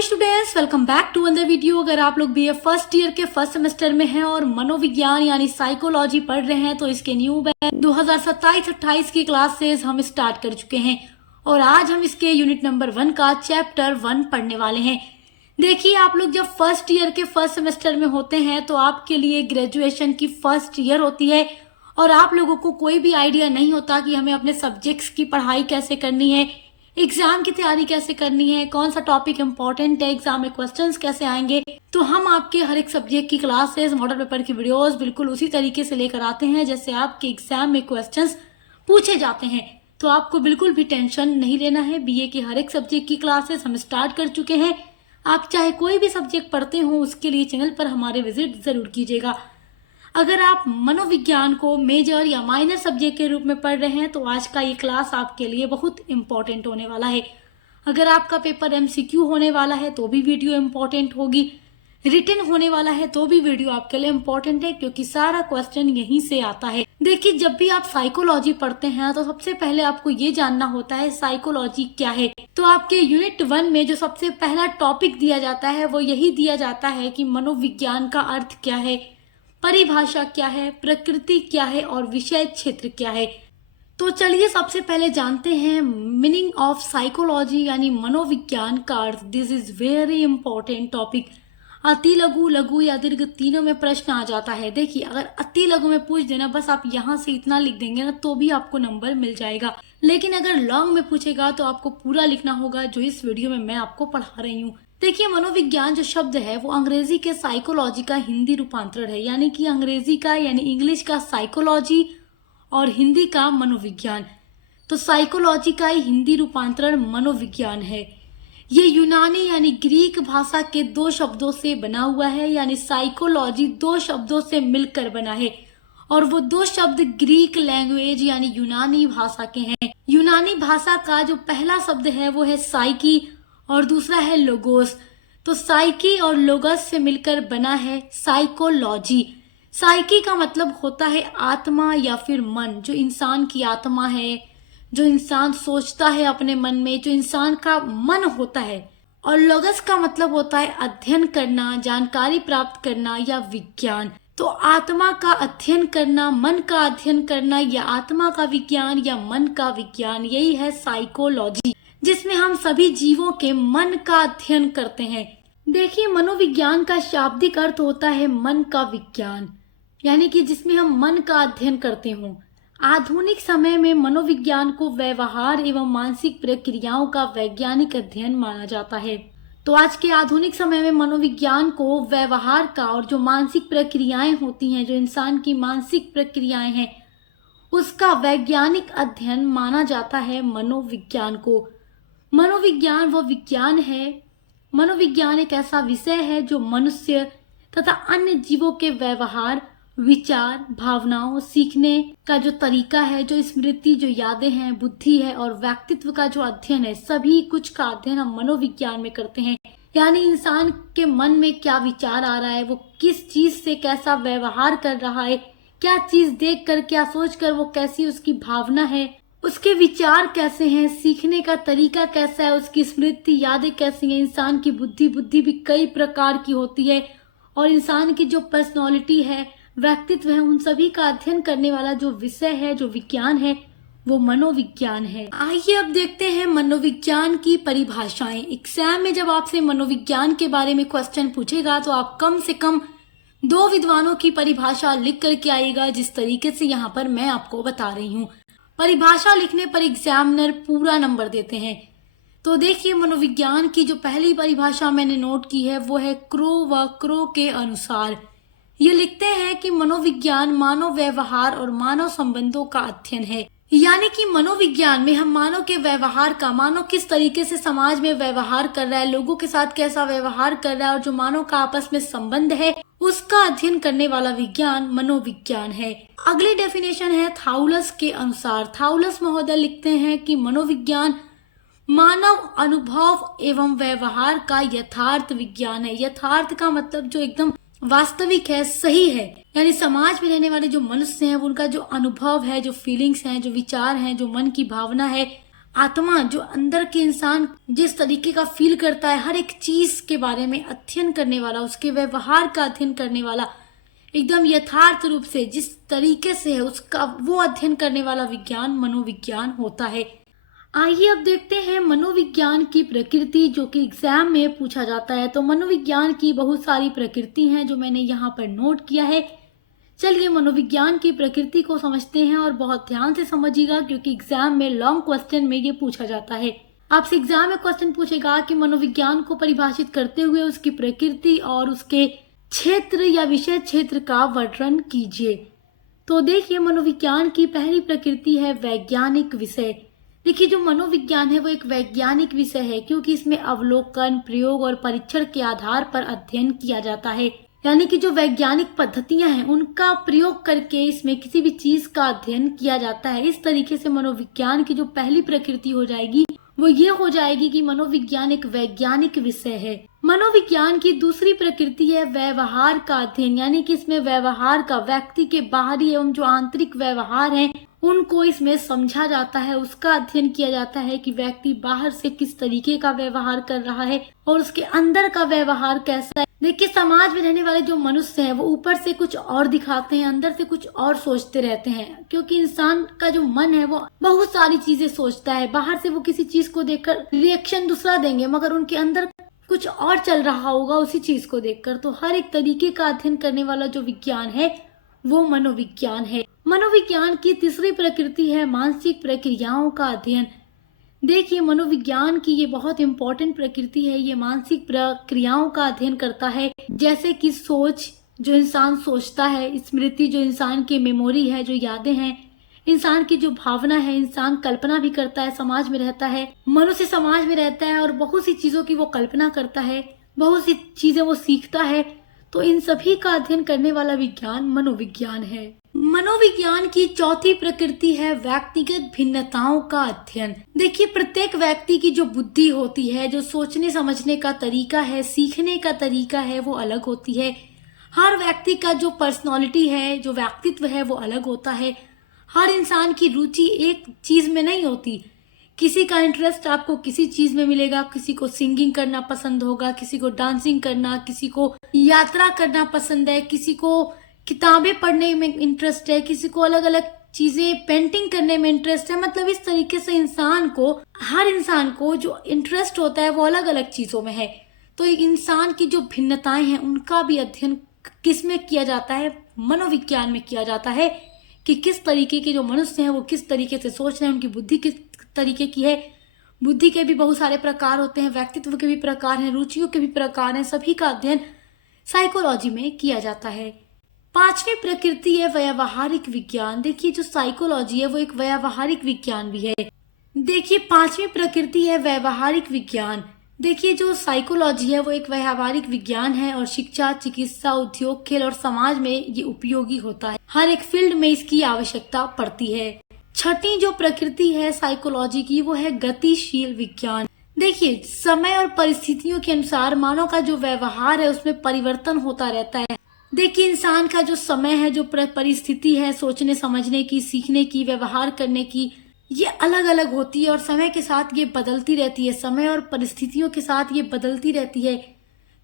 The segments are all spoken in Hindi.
Hello students, welcome back to another video. अगर आप लोग बीए फर्स्ट ईयर के फर्स्ट सेमेस्टर में हैं और मनोविज्ञान यानी साइकोलॉजी पढ़ रहे हैं तो इसके न्यू बैच 2027-28 की क्लासेस हम स्टार्ट कर चुके हैं और आज हम इसके यूनिट नंबर 1 का चैप्टर 1 पढ़ने वाले हैं। देखिए, आप लोग जब फर्स्ट ईयर के फर्स्ट सेमेस्टर में होते हैं तो आपके लिए ग्रेजुएशन की फर्स्ट ईयर होती है और आप लोगों को कोई भी आइडिया नहीं होता कि हमें अपने सब्जेक्ट्स की पढ़ाई कैसे करनी है, एग्जाम की तैयारी कैसे करनी है, कौन सा टॉपिक इंपॉर्टेंट है, एग्जाम में क्वेश्चंस कैसे आएंगे। तो हम आपके हर एक सब्जेक्ट की क्लासेस, मॉडल पेपर की वीडियोस बिल्कुल उसी तरीके से लेकर आते हैं जैसे आपके एग्जाम में क्वेश्चंस पूछे जाते हैं। तो आपको बिल्कुल भी टेंशन नहीं लेना है। बीए के हर एक सब्जेक्ट की क्लासेस हम स्टार्ट कर चुके हैं। आप चाहे कोई भी सब्जेक्ट पढ़ते हो उसके लिए चैनल पर हमारे विजिट जरूर कीजिएगा। अगर आप मनोविज्ञान को मेजर या माइनर सब्जेक्ट के रूप में पढ़ रहे हैं तो आज का ये क्लास आपके लिए बहुत इम्पोर्टेंट होने वाला है। अगर आपका पेपर एमसीक्यू होने वाला है तो भी वीडियो इम्पोर्टेंट होगी, रिटन होने वाला है तो भी वीडियो आपके लिए इम्पोर्टेंट है क्योंकि सारा क्वेश्चन यहीं से आता है। देखिए, जब भी आप साइकोलॉजी पढ़ते हैं तो सबसे पहले आपको ये जानना होता है साइकोलॉजी क्या है। तो आपके यूनिट 1 में जो सबसे पहला टॉपिक दिया जाता है वो यही दिया जाता है कि मनोविज्ञान का अर्थ क्या है, परिभाषा क्या है, प्रकृति क्या है और विषय क्षेत्र क्या है। तो चलिए सबसे पहले जानते हैं मीनिंग ऑफ साइकोलॉजी यानी मनोविज्ञान का अर्थ। This is very important topic. अति लघु, लघु या दीर्घ तीनों में प्रश्न आ जाता है। देखिए, अगर अति लघु में पूछ देना, बस आप यहाँ से इतना लिख देंगे ना तो भी आपको नंबर मिल जाएगा। लेकिन अगर लॉन्ग में पूछेगा तो आपको पूरा लिखना होगा, जो इस वीडियो में मैं आपको पढ़ा रही हूँ। देखिए, मनोविज्ञान जो शब्द है वो अंग्रेजी के साइकोलॉजी का हिंदी रूपांतरण है, यानी कि अंग्रेजी का यानी इंग्लिश का साइकोलॉजी और हिंदी का मनोविज्ञान। तो साइकोलॉजी का ही हिंदी रूपांतरण मनोविज्ञान है। ये यूनानी यानी ग्रीक भाषा के 2 शब्दों से बना हुआ है, यानी साइकोलॉजी 2 शब्दों से मिलकर बना है और वो 2 शब्द ग्रीक लैंग्वेज यानी यूनानी भाषा के हैं। यूनानी भाषा का जो पहला शब्द है वो है साइकी और दूसरा है लोगोस। तो साइकी और लोगस से मिलकर बना है साइकोलॉजी। साइकी का मतलब होता है आत्मा या फिर मन, जो इंसान की आत्मा है, जो इंसान सोचता है अपने मन में, जो इंसान का मन होता है। और लोगस का मतलब होता है अध्ययन करना, जानकारी प्राप्त करना या विज्ञान। तो आत्मा का अध्ययन करना, मन का अध्ययन करना या आत्मा का विज्ञान या मन का विज्ञान, यही है साइकोलॉजी, जिसमें हम सभी जीवों के मन का अध्ययन करते हैं। देखिए, मनोविज्ञान का शाब्दिक अर्थ होता है मन का विज्ञान, यानी कि जिसमें हम मन का अध्ययन करते हों। आधुनिक समय में मनोविज्ञान को व्यवहार एवं मानसिक प्रक्रियाओं का वैज्ञानिक अध्ययन माना जाता है। तो आज के आधुनिक समय में मनोविज्ञान को व्यवहार का और जो मानसिक प्रक्रियाएं होती हैं, जो इंसान की मानसिक प्रक्रियाएं हैं, उसका वैज्ञानिक अध्ययन माना जाता है मनोविज्ञान को। मनोविज्ञान वो विज्ञान है, मनोविज्ञान एक ऐसा विषय है जो मनुष्य तथा अन्य जीवों के व्यवहार, विचार, भावनाओं, सीखने का जो तरीका है, जो स्मृति, जो यादें हैं, बुद्धि है और व्यक्तित्व का जो अध्ययन है, सभी कुछ का अध्ययन हम मनोविज्ञान में करते हैं। यानी इंसान के मन में क्या विचार आ रहा है, वो किस चीज से कैसा व्यवहार कर रहा है, क्या चीज देख कर, क्या सोच कर वो कैसी उसकी भावना है, उसके विचार कैसे हैं, सीखने का तरीका कैसा है, उसकी स्मृति, यादें कैसी हैं। इंसान की बुद्धि भी कई प्रकार की होती है और इंसान की जो पर्सनालिटी है, व्यक्तित्व है, उन सभी का अध्ययन करने वाला जो विषय है, जो विज्ञान है, वो मनोविज्ञान है। आइए अब देखते हैं मनोविज्ञान की परिभाषाएं। एग्जाम में जब आपसे मनोविज्ञान के बारे में क्वेश्चन पूछेगा तो आप कम से कम 2 विद्वानों की परिभाषा लिख करके आइएगा, जिस तरीके से यहाँ पर मैं आपको बता रही हूँ। परिभाषा लिखने पर एग्जामिनर पूरा नंबर देते हैं। तो देखिए, मनोविज्ञान की जो पहली परिभाषा मैंने नोट की है वो है क्रो व क्रो के अनुसार। ये लिखते हैं कि मनोविज्ञान मानव व्यवहार और मानव संबंधों का अध्ययन है। यानी कि मनोविज्ञान में हम मानव के व्यवहार का, मानव किस तरीके से समाज में व्यवहार कर रहा है, लोगों के साथ कैसा व्यवहार कर रहा है और जो मानव का आपस में संबंध है, उसका अध्ययन करने वाला विज्ञान मनोविज्ञान है। अगली डेफिनेशन है थाउलस के अनुसार। थाउलस महोदय लिखते हैं कि मनोविज्ञान मानव अनुभव एवं व्यवहार का यथार्थ विज्ञान है। यथार्थ का मतलब जो एकदम वास्तविक है, सही है, यानी समाज में रहने वाले जो मनुष्य हैं उनका जो अनुभव है, जो फीलिंग्स हैं, जो विचार हैं, जो मन की भावना है, आत्मा, जो अंदर के इंसान जिस तरीके का फील करता है, हर एक चीज के बारे में अध्ययन करने वाला, उसके व्यवहार का अध्ययन करने वाला, एकदम यथार्थ रूप से जिस तरीके से है उसका वो अध्ययन करने वाला विज्ञान मनोविज्ञान होता है। आइए अब देखते हैं मनोविज्ञान की प्रकृति, जो कि एग्जाम में पूछा जाता है। तो मनोविज्ञान की बहुत सारी प्रकृति हैं जो मैंने यहाँ पर नोट किया है। चलिए मनोविज्ञान की प्रकृति को समझते हैं और बहुत ध्यान से समझिएगा, क्योंकि एग्जाम में लॉन्ग क्वेश्चन में ये पूछा जाता है। आपसे एग्जाम में क्वेश्चन पूछेगा कि मनोविज्ञान को परिभाषित करते हुए उसकी प्रकृति और उसके क्षेत्र या विषय क्षेत्र का वर्णन कीजिए। तो देखिए, मनोविज्ञान की पहली प्रकृति है वैज्ञानिक विषय। देखिए, जो मनोविज्ञान है वो एक वैज्ञानिक विषय है, क्योंकि इसमें अवलोकन, प्रयोग और परीक्षण के आधार पर अध्ययन किया जाता है। यानी कि जो वैज्ञानिक पद्धतियां हैं उनका प्रयोग करके इसमें किसी भी चीज का अध्ययन किया जाता है। इस तरीके से मनोविज्ञान की जो पहली प्रकृति हो जाएगी वो ये हो जाएगी कि मनोविज्ञान एक वैज्ञानिक विषय है। मनोविज्ञान की दूसरी प्रकृति है व्यवहार का अध्ययन। यानी कि इसमें व्यवहार का, व्यक्ति के बाहरी एवं जो आंतरिक व्यवहार हैं उनको इसमें समझा जाता है, उसका अध्ययन किया जाता है कि व्यक्ति बाहर से किस तरीके का व्यवहार कर रहा है और उसके अंदर का व्यवहार कैसा है। देखिए, समाज में रहने वाले जो मनुष्य हैं वो ऊपर से कुछ और दिखाते हैं, अंदर से कुछ और सोचते रहते हैं, क्योंकि इंसान का जो मन है वो बहुत सारी चीजें सोचता है। बाहर से वो किसी चीज को देखकर रिएक्शन दूसरा देंगे, मगर उनके अंदर कुछ और चल रहा होगा उसी चीज को देखकर। तो हर एक तरीके का अध्ययन करने वाला जो विज्ञान है वो मनोविज्ञान है। मनोविज्ञान की तीसरी प्रकृति है मानसिक प्रक्रियाओं का अध्ययन। देखिए, मनोविज्ञान की ये बहुत इंपॉर्टेंट प्रकृति है। ये मानसिक प्रक्रियाओं का अध्ययन करता है, जैसे कि सोच, जो इंसान सोचता है, स्मृति, जो इंसान की मेमोरी है, जो यादें हैं, इंसान की जो भावना है, इंसान कल्पना भी करता है, समाज में रहता है, मनुष्य समाज में रहता है और बहुत सी चीजों की वो कल्पना करता है, बहुत सी चीजें वो सीखता है। तो इन सभी का अध्ययन करने वाला विज्ञान मनोविज्ञान है। मनोविज्ञान की चौथी प्रकृति है व्यक्तिगत भिन्नताओं का अध्ययन। देखिए, प्रत्येक व्यक्ति की जो बुद्धि होती है, जो सोचने समझने का तरीका है, सीखने का तरीका है, वो अलग होती है। हर व्यक्ति का जो पर्सनालिटी है, जो व्यक्तित्व है, वो अलग होता है। हर इंसान की रुचि एक चीज में नहीं होती। किसी का इंटरेस्ट आपको किसी चीज में मिलेगा, किसी को सिंगिंग करना पसंद होगा, किसी को डांसिंग करना, किसी को यात्रा करना पसंद है, किसी को किताबें पढ़ने में इंटरेस्ट है, किसी को अलग अलग चीजें पेंटिंग करने में इंटरेस्ट है। मतलब इस तरीके से हर इंसान को जो इंटरेस्ट होता है वो अलग अलग चीजों में है। तो इंसान की जो भिन्नताएं हैं उनका भी अध्ययन किस में किया जाता है? मनोविज्ञान में किया जाता है, कि किस तरीके के जो मनुष्य हैं वो किस तरीके से सोच रहे हैं, उनकी बुद्धि किस तरीके की है। बुद्धि के भी बहुत सारे प्रकार होते हैं, व्यक्तित्व के भी प्रकार हैं, रुचियों के भी प्रकार हैं, सभी का अध्ययन साइकोलॉजी में किया जाता है। पांचवी प्रकृति है व्यावहारिक विज्ञान। देखिए, जो साइकोलॉजी है वो एक व्यावहारिक विज्ञान भी है। देखिए, पांचवी प्रकृति है व्यावहारिक विज्ञान। देखिए, जो साइकोलॉजी है वो एक व्यावहारिक विज्ञान है और शिक्षा, चिकित्सा, उद्योग, खेल और समाज में ये उपयोगी होता है। हर एक फील्ड में इसकी आवश्यकता पड़ती है। छठी जो प्रकृति है साइकोलॉजी की वो है गतिशील विज्ञान। देखिए, समय और परिस्थितियों के अनुसार मानव का जो व्यवहार है उसमें परिवर्तन होता रहता है। देखिए, इंसान का जो समय है, जो परिस्थिति है सोचने समझने की, सीखने की, व्यवहार करने की, ये अलग अलग होती है और समय के साथ ये बदलती रहती है। समय और परिस्थितियों के साथ ये बदलती रहती है।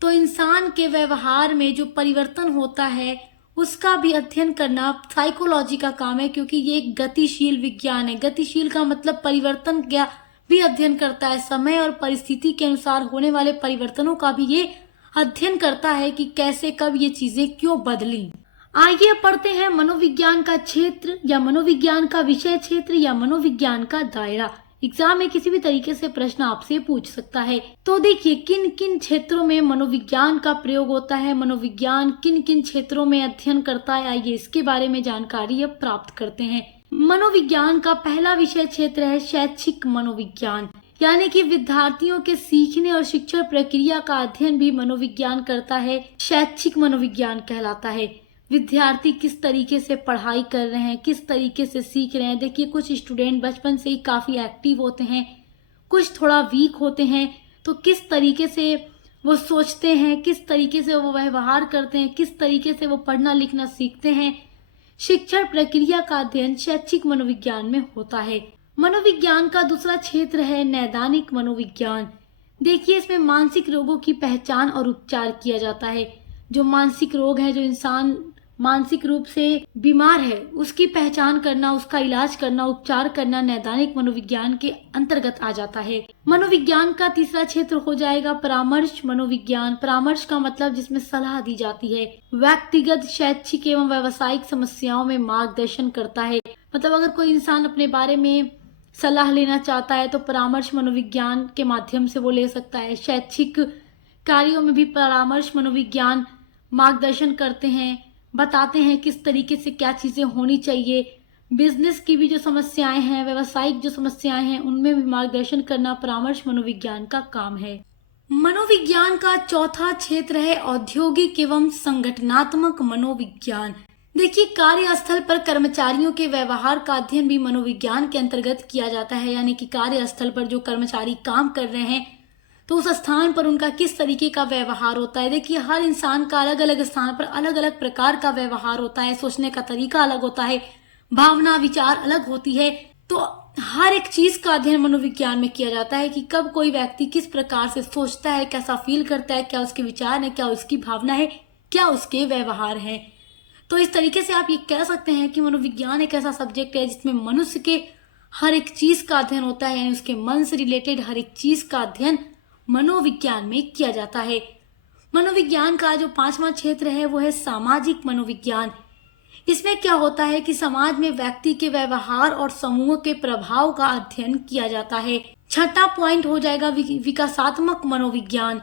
तो इंसान के व्यवहार में जो परिवर्तन होता है उसका भी अध्ययन करना साइकोलॉजी का काम है, क्योंकि ये एक गतिशील विज्ञान है। गतिशील का मतलब परिवर्तन का भी अध्ययन करता है। समय और परिस्थिति के अनुसार होने वाले परिवर्तनों का भी ये अध्ययन करता है कि कैसे, कब ये चीजें क्यों बदली। आइए पढ़ते हैं मनोविज्ञान का क्षेत्र या मनोविज्ञान का विषय क्षेत्र या मनोविज्ञान का दायरा। एग्जाम में किसी भी तरीके से प्रश्न आपसे पूछ सकता है। तो देखिए, किन किन क्षेत्रों में मनोविज्ञान का प्रयोग होता है, मनोविज्ञान किन किन क्षेत्रों में अध्ययन करता है, आइए इसके बारे में जानकारी अब प्राप्त करते हैं। मनोविज्ञान का पहला विषय क्षेत्र है शैक्षिक मनोविज्ञान। यानी कि विद्यार्थियों के सीखने और शिक्षण प्रक्रिया का अध्ययन भी मनोविज्ञान करता है, शैक्षिक मनोविज्ञान कहलाता है। विद्यार्थी किस तरीके से पढ़ाई कर रहे हैं, किस तरीके से सीख रहे हैं। देखिए, कुछ स्टूडेंट बचपन से ही काफी एक्टिव होते हैं, कुछ थोड़ा वीक होते हैं। तो किस तरीके से वो सोचते हैं, किस तरीके से वो व्यवहार करते हैं, किस तरीके से वो पढ़ना लिखना सीखते हैं, शिक्षण प्रक्रिया का अध्ययन शैक्षिक मनोविज्ञान में होता है। मनोविज्ञान का दूसरा क्षेत्र है नैदानिक मनोविज्ञान। देखिए, इसमें मानसिक रोगों की पहचान और उपचार किया जाता है। जो मानसिक रोग है, जो इंसान मानसिक रूप से बीमार है, उसकी पहचान करना, उसका इलाज करना, उपचार करना नैदानिक मनोविज्ञान के अंतर्गत आ जाता है। मनोविज्ञान का तीसरा क्षेत्र हो जाएगा परामर्श मनोविज्ञान। परामर्श का मतलब जिसमें सलाह दी जाती है, व्यक्तिगत, शैक्षिक एवं व्यावसायिक समस्याओं में मार्गदर्शन करता है। मतलब अगर कोई इंसान अपने बारे में सलाह लेना चाहता है तो परामर्श मनोविज्ञान के माध्यम से वो ले सकता है। शैक्षिक कार्यों में भी परामर्श मनोविज्ञान मार्गदर्शन करते हैं, बताते हैं किस तरीके से क्या चीजें होनी चाहिए। बिजनेस की भी जो समस्याएं हैं, व्यावसायिक जो समस्याएं हैं, उनमें भी मार्गदर्शन करना परामर्श मनोविज्ञान का काम है। मनोविज्ञान का चौथा क्षेत्र है औद्योगिक एवं संगठनात्मक मनोविज्ञान। देखिए, कार्यस्थल पर कर्मचारियों के व्यवहार का अध्ययन भी मनोविज्ञान के अंतर्गत किया जाता है। यानी कि कार्यस्थल पर जो कर्मचारी काम कर रहे हैं तो उस स्थान पर उनका किस तरीके का व्यवहार होता है। देखिए, हर इंसान का अलग अलग स्थान पर अलग अलग प्रकार का व्यवहार होता है, सोचने का तरीका अलग होता है, भावना विचार अलग होती है। तो हर एक चीज का अध्ययन मनोविज्ञान में किया जाता है कि कब कोई व्यक्ति किस प्रकार से सोचता है, कैसा फील करता है, क्या उसके विचार है, क्या उसकी भावना है, क्या उसके व्यवहार है। तो इस तरीके से आप ये कह सकते हैं कि मनोविज्ञान एक ऐसा सब्जेक्ट है जिसमें मनुष्य के हर एक चीज का अध्ययन होता है। यानी उसके मन से रिलेटेड हर एक चीज का अध्ययन मनोविज्ञान में किया जाता है। मनोविज्ञान का जो पांचवा क्षेत्र है वो है सामाजिक मनोविज्ञान। इसमें क्या होता है कि समाज में व्यक्ति के व्यवहार और समूह के प्रभाव का अध्ययन किया जाता है। छठा पॉइंट हो जाएगा विकासात्मक मनोविज्ञान।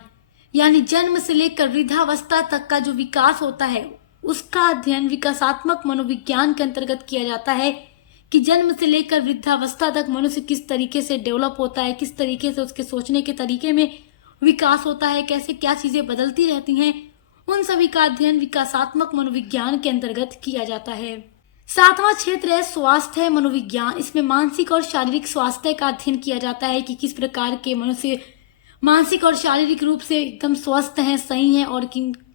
यानी जन्म से लेकर वृद्धावस्था तक का जो विकास होता है उसका अध्ययन विकासात्मक मनोविज्ञान के अंतर्गत किया जाता है कि जन्म से लेकर वृद्धावस्था तक मनुष्य किस तरीके से डेवलप होता है, किस तरीके से उसके सोचने के तरीके में विकास होता है, कैसे क्या चीजें बदलती रहती हैं, उन सभी का अध्ययन विकासात्मक मनोविज्ञान के अंतर्गत किया जाता है। सातवां क्षेत्र है स्वास्थ्य मनोविज्ञान। इसमें मानसिक और शारीरिक स्वास्थ्य का अध्ययन किया जाता है कि किस प्रकार के मनुष्य मानसिक और शारीरिक रूप से एकदम स्वस्थ हैं, सही हैं, और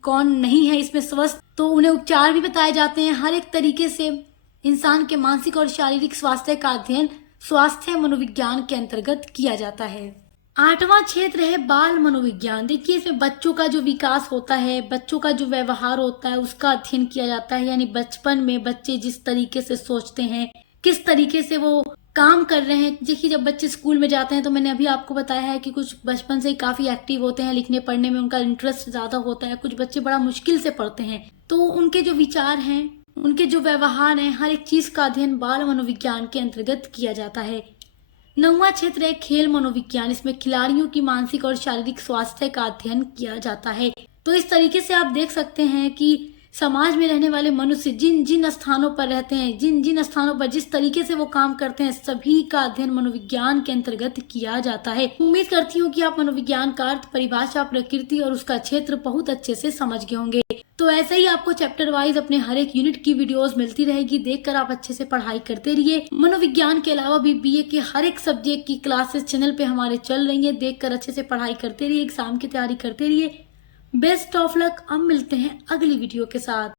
कौन नहीं है इसमें स्वस्थ। तो उन्हें उपचार भी बताए जाते हैं। हर एक तरीके से इंसान के मानसिक और शारीरिक स्वास्थ्य का अध्ययन स्वास्थ्य मनोविज्ञान के अंतर्गत किया जाता है। आठवां क्षेत्र है बाल मनोविज्ञान। देखिए, इसमें बच्चों का जो विकास होता है, बच्चों का जो व्यवहार होता है, उसका अध्ययन किया जाता है। यानी बचपन में बच्चे जिस तरीके से सोचते हैं, किस तरीके से वो काम कर रहे हैं। देखिए, जब बच्चे स्कूल में जाते हैं तो मैंने अभी आपको बताया है कि कुछ बचपन से ही काफी एक्टिव होते हैं, लिखने पढ़ने में उनका इंटरेस्ट ज्यादा होता है, कुछ बच्चे बड़ा मुश्किल से पढ़ते हैं। तो उनके जो विचार हैं, उनके जो व्यवहार हैं, हर एक चीज का अध्ययन बाल मनोविज्ञान के अंतर्गत किया जाता है। नौवां क्षेत्र है खेल मनोविज्ञान। इसमें खिलाड़ियों की मानसिक और शारीरिक स्वास्थ्य का अध्ययन किया जाता है। तो इस तरीके से आप देख सकते हैं कि समाज में रहने वाले मनुष्य जिन जिन स्थानों पर रहते हैं, जिन जिन स्थानों पर जिस तरीके से वो काम करते हैं, सभी का अध्ययन मनोविज्ञान के अंतर्गत किया जाता है। उम्मीद करती हूँ कि आप मनोविज्ञान का अर्थ, परिभाषा, प्रकृति और उसका क्षेत्र बहुत अच्छे से समझ गए होंगे। तो ऐसे ही आपको चैप्टर वाइज अपने हर एक यूनिट की वीडियोस मिलती रहेगी। देखकर आप अच्छे से पढ़ाई करते रहिए। मनोविज्ञान के अलावा भी बीए के हर एक सब्जेक्ट की क्लासेस चैनल पे हमारे चल रही है। देखकर अच्छे से पढ़ाई करते रहिए, एग्जाम की तैयारी करते रहिए। Best of luck. अब मिलते हैं अगली वीडियो के साथ।